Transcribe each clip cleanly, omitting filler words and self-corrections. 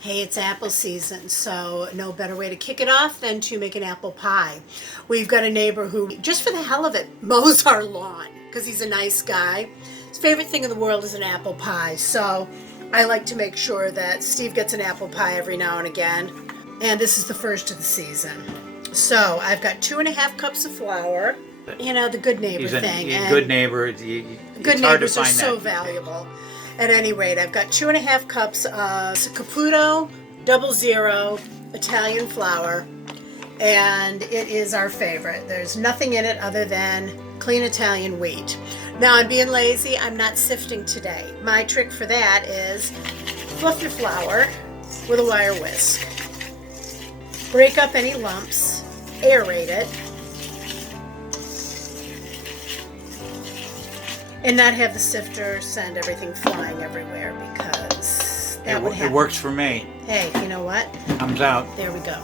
Hey, it's apple season, so no better way to kick it off than to make an apple pie. We've got a neighbor who, just for the hell of it, mows our lawn because he's a nice guy. His favorite thing in the world is an apple pie, so I like to make sure that Steve gets an apple pie every now and again, and this is the first of the season. So I've got 2.5 cups of flour, you know, the good neighbor thing. He's a good neighbor. Good neighbors are so valuable. At any rate, I've got 2.5 cups of Caputo 00 Italian flour, and it is our favorite. There's nothing in it other than clean Italian wheat. Now, I'm being lazy. I'm not sifting today. My trick for that is fluff your flour with a wire whisk. Break up any lumps, aerate it, and not have the sifter send everything flying everywhere because that would happen. It works for me. Hey, you know what? Comes out. There we go.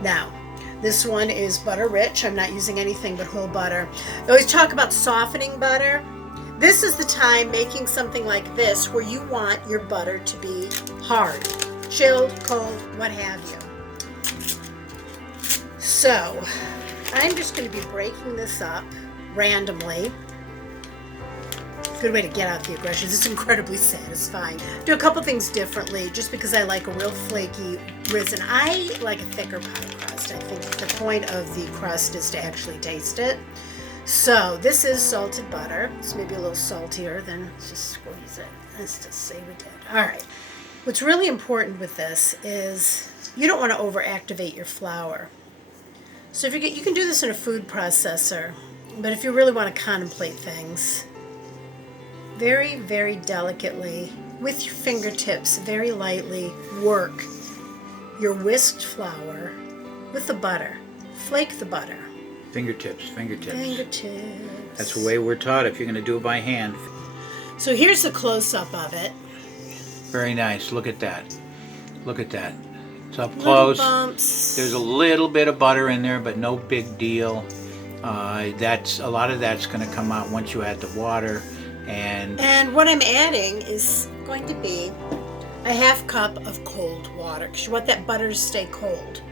Now, this one is butter rich. I'm not using anything but whole butter. I always talk about softening butter. This is the time making something like this where you want your butter to be hard, chilled, cold, what have you. So, I'm just going to be breaking this up randomly. Good way to get out the aggression. It's incredibly satisfying. Do a couple things differently just because I like a real flaky risen. I like a thicker pie crust. I think the point of the crust is to actually taste it. So this is salted butter. It's maybe a little saltier than just squeeze it. Let's just say we did. All right. What's really important with this is you don't want to overactivate your flour. So if you can do this in a food processor, but if you really want to contemplate things, very, very delicately, with your fingertips, very lightly, work your whisked flour with the butter. Flake the butter. Fingertips. Fingertips. That's the way we're taught if you're going to do it by hand. So here's a close-up of it. Very nice. Look at that. Look at that. It's up close. Bumps. There's a little bit of butter in there, but no big deal. A lot of that's going to come out once you add the water. And what I'm adding is going to be a 1/2 cup of cold water because you want that butter to stay cold.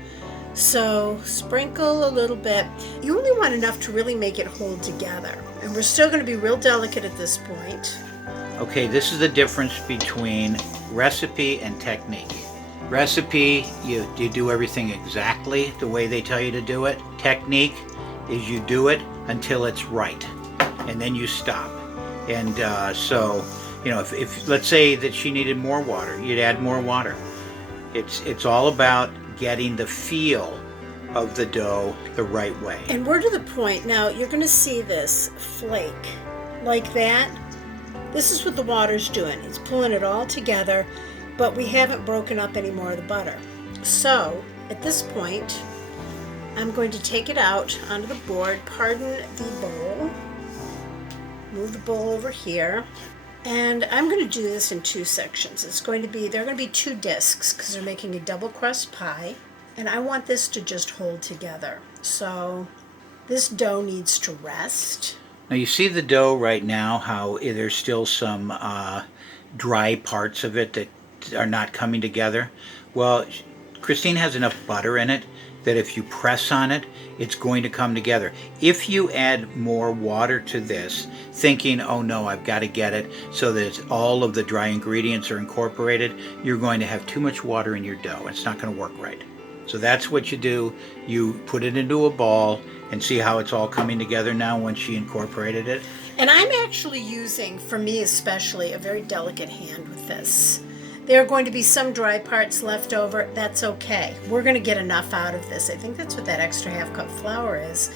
So sprinkle a little bit. You only want enough to really make it hold together. And we're still going to be real delicate at this point. okay, this is the difference between recipe and technique. Recipe, you do everything exactly the way they tell you to do it. Technique is you do it until it's right, and then you stop. And so, you know, if let's say that she needed more water, you'd add more water. It's all about getting the feel of the dough the right way. And we're to the point now, you're going to see this flake like that. This is what the water's doing. It's pulling it all together, but we haven't broken up any more of the butter. So at this point, I'm going to take it out onto the board. Pardon the bowl. Move the bowl over here, and I'm going to do this in 2 sections. They're going to be 2 discs because they're making a double crust pie, and I want this to just hold together. So this dough needs to rest. Now you see the dough right now, how there's still some dry parts of it that are not coming together. Well, Christine has enough butter in it that if you press on it, it's going to come together. If you add more water to this, thinking, oh no, I've got to get it so that all of the dry ingredients are incorporated, you're going to have too much water in your dough. It's not going to work right. So that's what you do. You put it into a ball and see how it's all coming together now once she incorporated it. And I'm actually using, for me especially, a very delicate hand with this. There are going to be some dry parts left over. That's okay. We're going to get enough out of this. I think that's what that extra 1/2 cup flour is,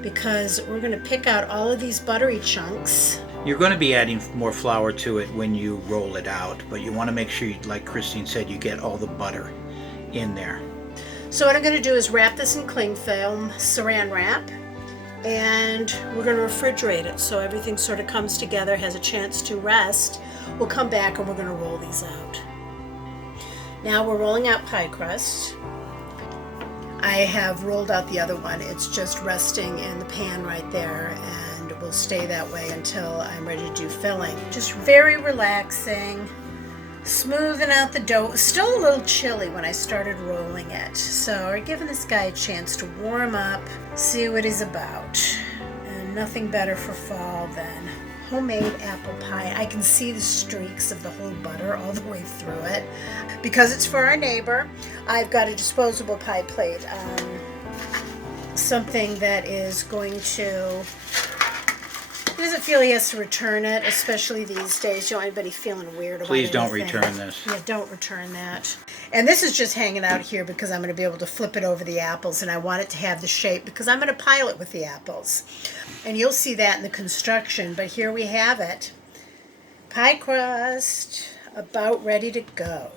because we're going to pick out all of these buttery chunks. You're going to be adding more flour to it when you roll it out, but you want to make sure, like Christine said, you get all the butter in there. So what I'm going to do is wrap this in cling film, saran wrap, and we're going to refrigerate it so everything sort of comes together, has a chance to rest. We'll come back and we're going to roll these out. Now we're rolling out pie crust. I have rolled out the other one. It's just resting in the pan right there, and will stay that way until I'm ready to do filling. Just very relaxing. Smoothing out the dough. It was still a little chilly when I started rolling it. So we're giving this guy a chance to warm up, see what he's about. And nothing better for fall than homemade apple pie. I can see the streaks of the whole butter all the way through it. Because it's for our neighbor, I've got a disposable pie plate. Something that is going to... He doesn't feel he has to return it, especially these days. You don't want anybody feeling weird about it. Please don't return this. Yeah, don't return that. And this is just hanging out here because I'm going to be able to flip it over the apples, and I want it to have the shape because I'm going to pile it with the apples. And you'll see that in the construction, but here we have it. Pie crust, about ready to go.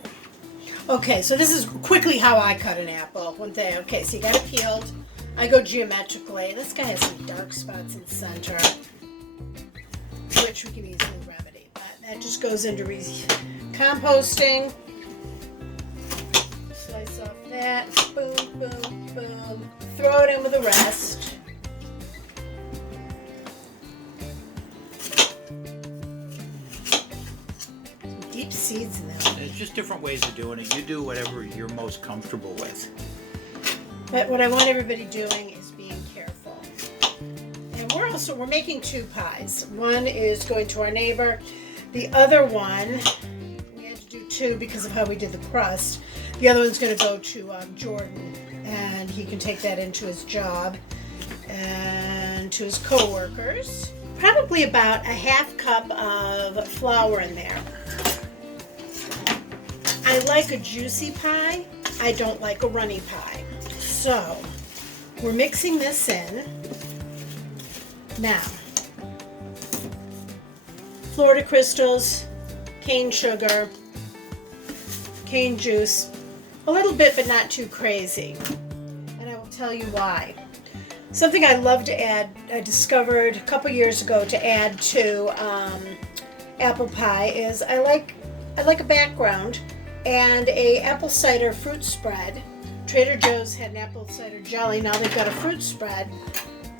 Okay, so this is quickly how I cut an apple. One day, okay, so you got it peeled. I go geometrically. This guy has some dark spots in the center, which we can easily remedy. But that just goes into composting. Slice off that. Boom, boom, boom. Throw it in with the rest. Some deep seeds in there. There's just different ways of doing it. You do whatever you're most comfortable with. But what I want everybody doing is being careful. And we're making two pies. One is going to our neighbor. The other one, we had to do two because of how we did the crust. The other one's going to go to Jordan, and he can take that into his job and to his co-workers. Probably about a half cup of flour in there. I like a juicy pie. I don't like a runny pie. So, we're mixing this in. Now, Florida crystals, cane sugar, cane juice, a little bit but not too crazy. And I will tell you why. Something I love to add, I discovered a couple years ago to add to apple pie is I like a background and a apple cider fruit spread. Trader Joe's had an apple cider jelly. Now they've got a fruit spread.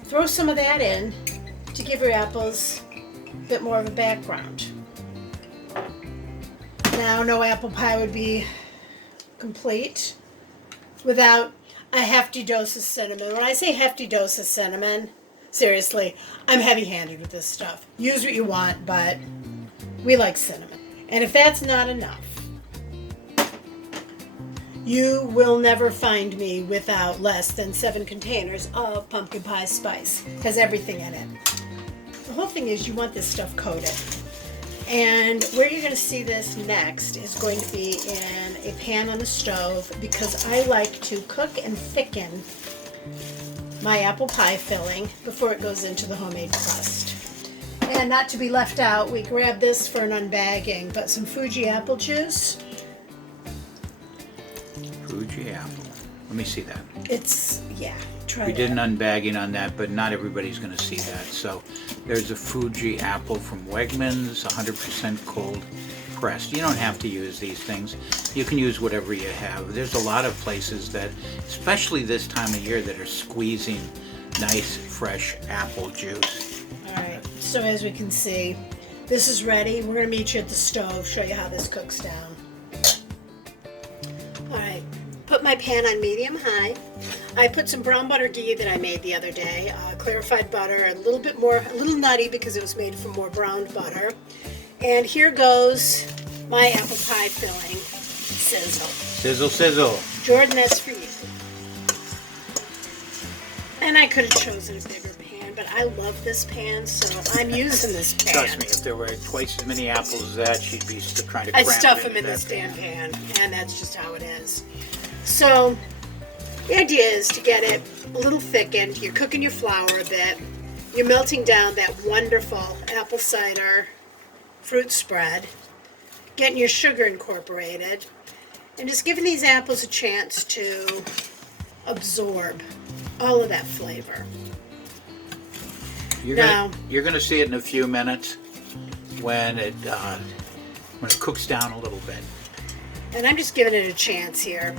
Throw some of that in to give your apples a bit more of a background. Now, no apple pie would be complete without a hefty dose of cinnamon. When I say hefty dose of cinnamon, seriously, I'm heavy-handed with this stuff. Use what you want, but we like cinnamon. And if that's not enough, you will never find me without less than 7 containers of pumpkin pie spice. It has everything in it. The whole thing is you want this stuff coated. And where you're going to see this next is going to be in a pan on the stove because I like to cook and thicken my apple pie filling before it goes into the homemade crust. And not to be left out, we grabbed this for an unbagging, but some Fuji apple juice. Fuji apple. Let me see that. It's, yeah, try We that. did an unbagging on that, but not everybody's going to see that. So there's a Fuji apple from Wegmans, 100% cold pressed. You don't have to use these things. You can use whatever you have. There's a lot of places that, especially this time of year, that are squeezing nice, fresh apple juice. All right, so as we can see, this is ready. We're going to meet you at the stove, show you how this cooks down. All right, put my pan on medium high. I put some brown butter ghee that I made the other day, clarified butter, a little nutty because it was made from more browned butter. And here goes my apple pie filling. Sizzle. Sizzle, sizzle. Jordan, that's for you. And I could have chosen a bigger pan, but I love this pan, so I'm using this pan. Trust me, if there were twice as many apples as that, she'd be trying to I cram stuff it them in into this that damn pan, and that's just how it is. So the idea is to get it a little thickened. You're cooking your flour a bit. You're melting down that wonderful apple cider fruit spread, getting your sugar incorporated, and just giving these apples a chance to absorb all of that flavor. You're going to see it in a few minutes when it cooks down a little bit. And I'm just giving it a chance here.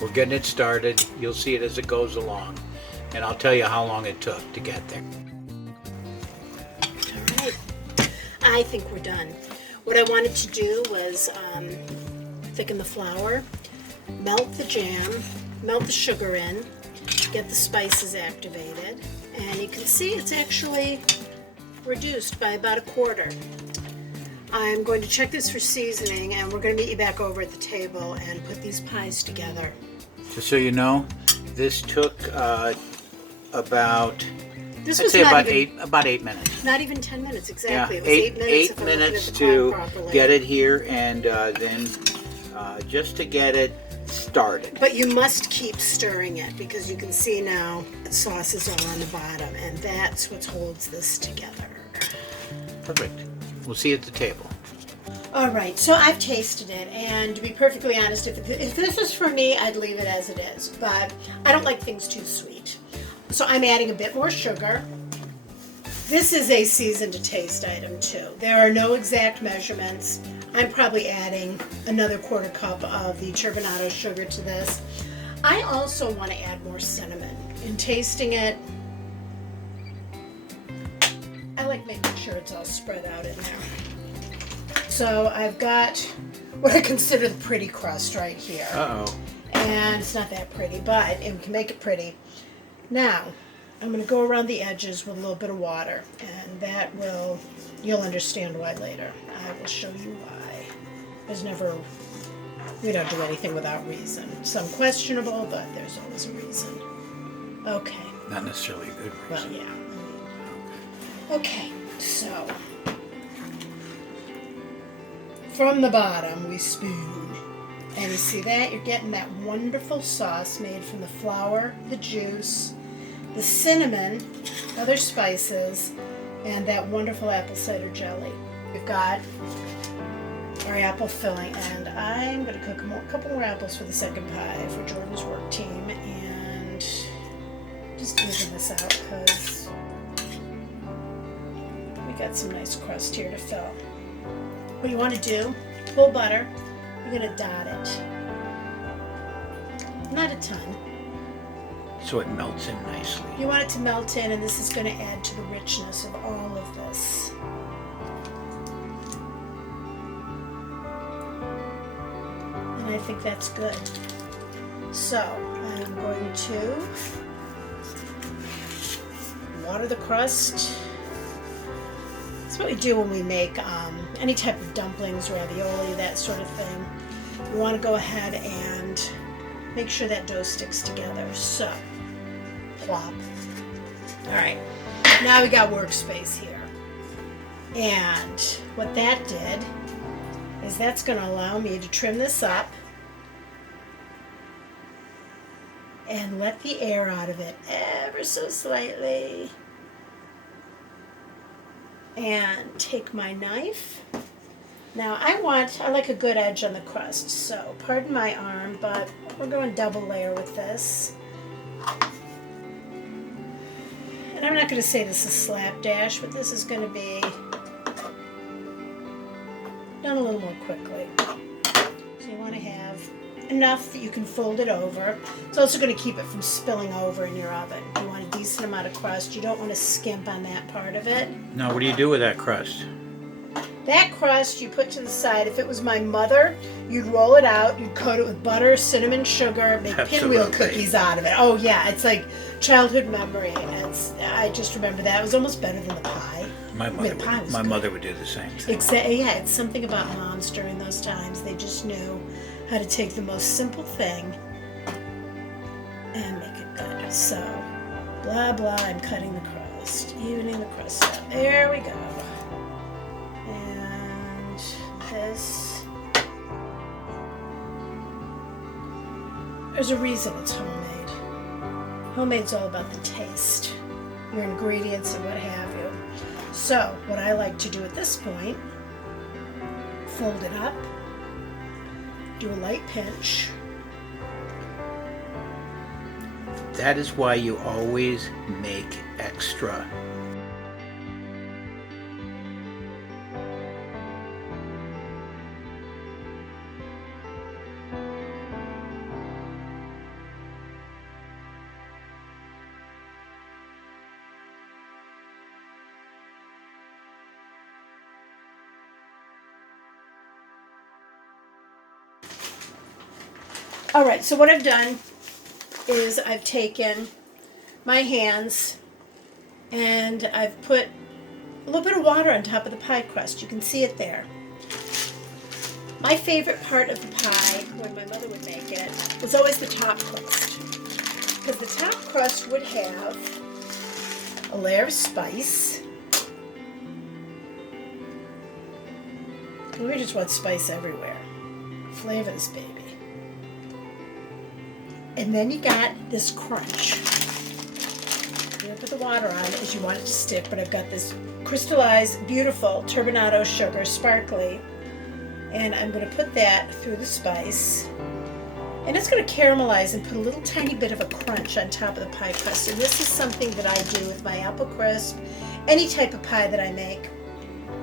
We're getting it started. You'll see it as it goes along. And I'll tell you how long it took to get there. All right. I think we're done. What I wanted to do was thicken the flour, melt the jam, melt the sugar in, get the spices activated, and you can see it's actually reduced by about a quarter. I'm going to check this for seasoning, and we're going to meet you back over at the table and put these pies together. Just so you know, this took about This I'd was say not about even, about 8 minutes. not even 10 minutes exactly. Yeah, It was 8 minutes if eight I'm looking at minutes the to clock properly. get it here, and then just to get it started. But you must keep stirring it because you can see now the sauce is all on the bottom, and that's what holds this together. Perfect. We'll see you at the table. All right, so I've tasted it, and to be perfectly honest, if this was for me, I'd leave it as it is. But I don't like things too sweet. So I'm adding a bit more sugar. This is a season to taste item too. There are no exact measurements. I'm probably adding another quarter cup of the turbinado sugar to this. I also want to add more cinnamon. In tasting it, I like making sure it's all spread out in there. So I've got what I consider the pretty crust right here. Uh-oh. And it's not that pretty, but we can make it pretty. Now, I'm going to go around the edges with a little bit of water, and that will, you'll understand why later. I will show you why. We don't do anything without reason. Some questionable, but there's always a reason. Okay. Not necessarily a good reason. Well, yeah. Okay, so from the bottom we spoon, and you see that? You're getting that wonderful sauce made from the flour, the juice, the cinnamon, other spices, and that wonderful apple cider jelly. We've got our apple filling, and I'm going to cook a couple more apples for the second pie for Jordan's work team, and just moving this out because we got some nice crust here to fill. What you want to do, pull butter, you're going to dot it. Not a ton. So it melts in nicely. You want it to melt in, and this is going to add to the richness of all of this. And I think that's good. So I'm going to water the crust. That's what we do when we make any type of dumplings, ravioli, that sort of thing. You want to go ahead and make sure that dough sticks together. So, plop. All right, now we got workspace here. And what that did is that's going to allow me to trim this up and let the air out of it ever so slightly. And take my knife. Now I like a good edge on the crust, so pardon my arm, but we're going double layer with this. And I'm not going to say this is slapdash, but this is going to be done a little more quickly. So you want to have enough that you can fold it over. It's also going to keep it from spilling over in your oven. You want a decent amount of crust. You don't want to skimp on that part of it. Now, what do you do with that crust? That crust you put to the side. If it was my mother, you'd roll it out, you'd coat it with butter, cinnamon, sugar, make pinwheel cookies out of it. Oh yeah, it's like childhood memory. I just remember that. It was almost better than the pie. My mother would do the same thing. Exactly. Yeah, it's something about moms during those times. They just knew how to take the most simple thing and make it good. So, blah blah, I'm cutting the crust, evening the crust up. There we go. And this, there's a reason it's homemade. Homemade's all about the taste, your ingredients and what have you. So, what I like to do at this point, fold it up, do a light pinch. That is why you always make extra. All right, so what I've done is I've taken my hands and I've put a little bit of water on top of the pie crust. You can see it there. My favorite part of the pie, when my mother would make it, was always the top crust. Because the top crust would have a layer of spice. We just want spice everywhere. Flavor this baby. And then you got this crunch. You're gonna put the water on it as you want it to stick, but I've got this crystallized, beautiful turbinado sugar, sparkly. And I'm going to put that through the spice. And it's going to caramelize and put a little tiny bit of a crunch on top of the pie crust. And this is something that I do with my apple crisp. Any type of pie that I make,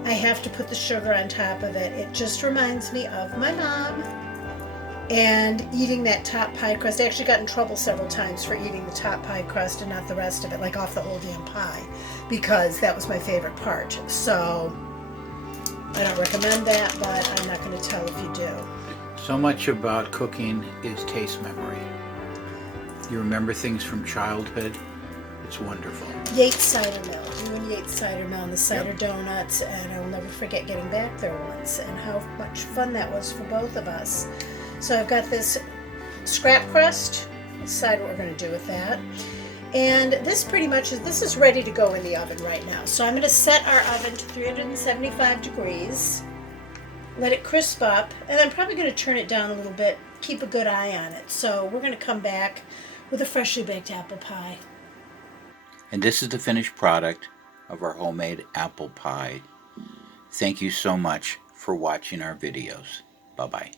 I have to put the sugar on top of it. It just reminds me of my mom and eating that top pie crust. I actually got in trouble several times for eating the top pie crust and not the rest of it, like off the whole damn pie, because that was my favorite part. So I don't recommend that, but I'm not going to tell if you do. So much about cooking is taste memory. You remember things from childhood. It's wonderful. Yates Cider Mill. You and Yates Cider Mill and the cider donuts, and I will never forget getting back there once and how much fun that was for both of us. So I've got this scrap crust. Let's decide what we're going to do with that. And this pretty much is ready to go in the oven right now. So I'm going to set our oven to 375 degrees, let it crisp up, and I'm probably going to turn it down a little bit, keep a good eye on it. So we're going to come back with a freshly baked apple pie. And this is the finished product of our homemade apple pie. Thank you so much for watching our videos. Bye-bye.